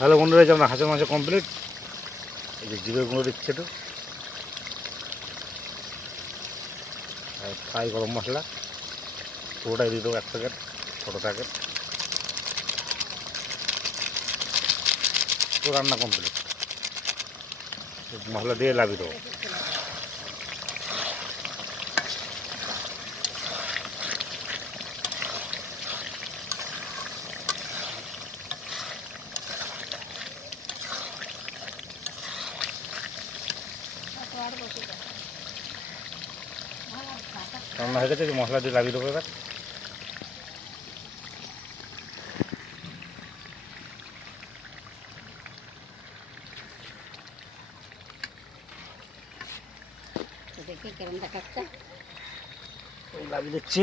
Hello বন্ধুরা, যেমন হাঁসের মাংস কমপ্লিট। এই যে জিরে গুঁড়ো দিচ্ছে একটু, আর ফ্রাই গরম মশলা পুরোটাই দিয়ে দেবো, 1 প্যাকেট, ছোটো প্যাকেট। তো রান্না কমপ্লিট, মশলা দিয়ে লাভিয়ে দেবো। রান্না হয়ে গেছে, মশলা দিয়ে লাভিয়ে দেবো এবার। দেখি কেমন দেখাচ্ছে। লাভিয়ে দিচ্ছি।